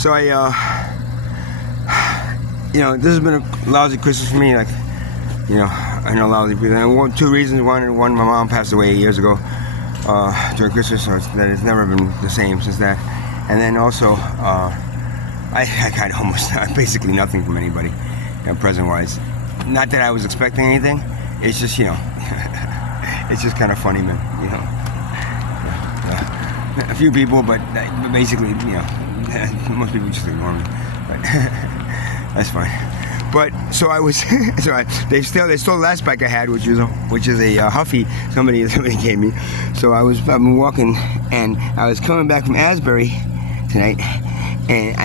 So this has been a lousy Christmas for me. Like, I know lousy people. And two reasons. One, my mom passed away years ago during Christmas, so that it's never been the same since that. And then also, I got almost basically nothing from anybody, present-wise. Not that I was expecting anything. It's just, it's just kind of funny, man. A few people, but basically, most people just ignore me. But that's fine. But so I was, they stole the last bike I had, which is a Huffy. Somebody gave me. So I've been walking, and I was coming back from Asbury tonight, and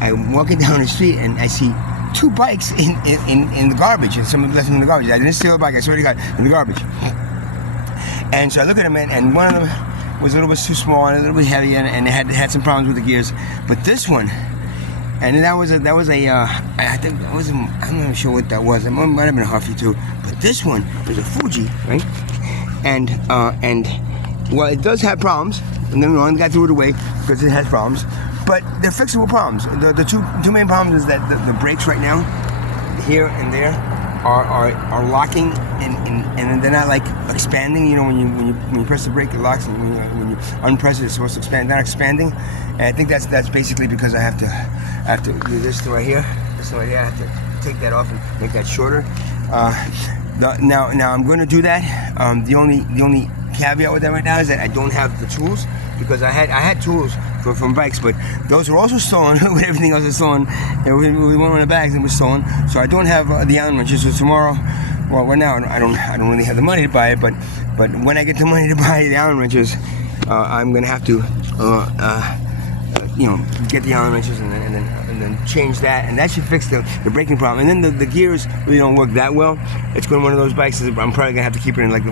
I'm walking down the street, and I see two bikes in the garbage, and someone left them in the garbage. I didn't steal a bike, I swear to God, in the garbage. And so I look at them, and one of them was a little bit too small and a little bit heavy, and it had some problems with the gears. But this one, and that was a I think that was I'm not even sure what that was. It might have been a Huffy too. But this one is a Fuji, right? And well, it does have problems. And then I got threw it away because it has problems. But they're fixable problems. The two main problems is that the brakes right now, here and there, are locking and they're not like expanding. When you press the brake, it locks, and when you unpress it, it's supposed to expand. They're not expanding, and I think that's basically because I have to do this thing right here. This thing right here, I have to take that off and make that shorter. Now I'm going to do that. The only caveat with that right now is that I don't have the tools, because I had tools from bikes, but those were also stolen. With everything else was stolen. We went in the bags and was stolen. So I don't have the Allen wrenches. So tomorrow, well, right now I don't really have the money to buy it, but when I get the money to buy the Allen wrenches, I'm gonna have to get the Allen wrenches and then change that, and that should fix the braking problem. And then the gears really don't work that well. It's going to one of those bikes. I'm probably gonna have to keep it in like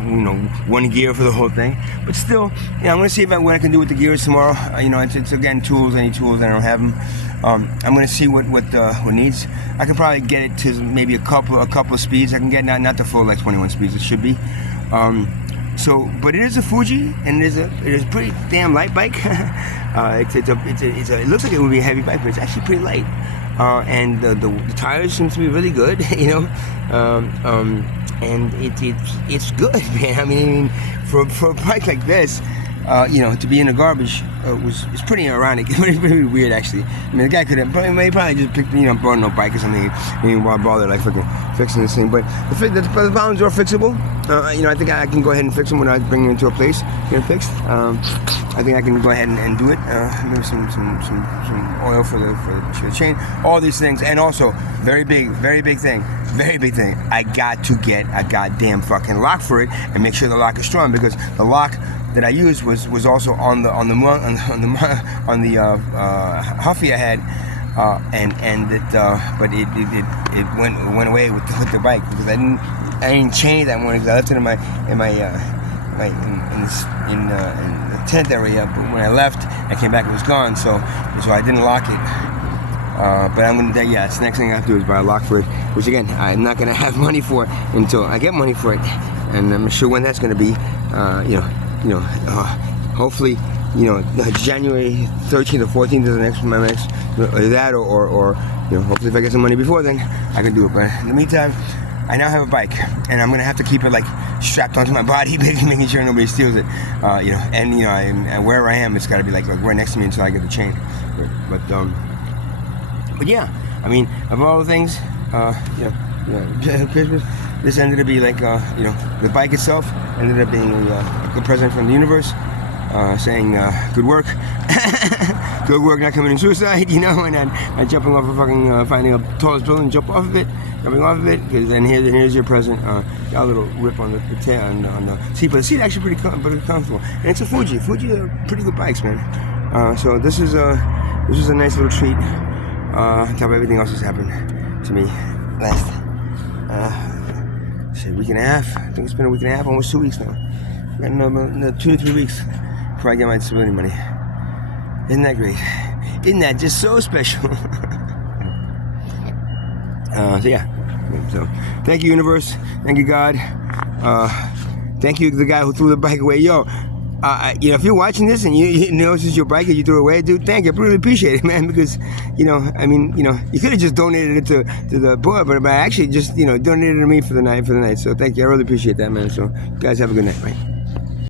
one gear for the whole thing. But still, I'm gonna see what I can do with the gears tomorrow. It's again tools. Any tools, I don't have them. I'm gonna see what needs. I can probably get it to maybe a couple of speeds. I can get not the full like 21 speeds. It should be. But it is a Fuji, and it is a pretty damn light bike. It looks like it would be a heavy bike, but it's actually pretty light. And the tires seem to be really good, and it's good, man. I mean, for a bike like this, to be in the garbage was pretty ironic. Pretty weird, actually. I mean, the guy could have probably just picked, brought no bike or something. He didn't bother like fucking fixing this thing. But the problems are fixable. I think I can go ahead and fix them when I bring them into a place, get them fixed. I think I can go ahead and do it. Maybe some oil for the chain. All these things, and also very big thing. I got to get a goddamn fucking lock for it and make sure the lock is strong, because the lock that I used was also on the Huffy I had, but it went away with the bike, because I didn't change that one, because I left it in the tent area. But when I left, I came back, it was gone. So I didn't lock it. But I'm gonna, it's the next thing I have to do is buy a lock for it, which again, I'm not gonna have money for it until I get money for it, and I'm not sure when that's gonna be. Hopefully, January 13th or 14th is my next, that, or hopefully if I get some money before then, I can do it. But in the meantime, I now have a bike, and I'm gonna have to keep it like strapped onto my body, making sure nobody steals it. And wherever I am, it's gotta be like right next to me until I get the chain. But yeah, I mean, of all the things, Christmas, this ended up being like, the bike itself ended up being a good present from the universe, saying good work, good work, not committing suicide, and not jumping off of fucking, finding a tallest building, jumping off of it, and here's your present. Got a little rip on the tail, on the seat, but the seat actually pretty comfortable, and it's a Fuji. Fuji are pretty good bikes, man. So this was a nice little treat. On top of everything else that's happened to me last week and a half. I think it's been a week and a half, almost 2 weeks now. Got another 2 to 3 weeks before I get my disability money. Isn't that great? Isn't that just so special? So thank you, universe. Thank you, God. Thank you, the guy who threw the bike away. Yo, you know, if you're watching this and you know this is your bike and you threw it away, dude, thank you. I really appreciate it, man. Because, you know, I mean, you know, you could have just donated it to the poor, but I actually just, you know, donated it to me for the night. So thank you. I really appreciate that, man. So, you guys have a good night, right?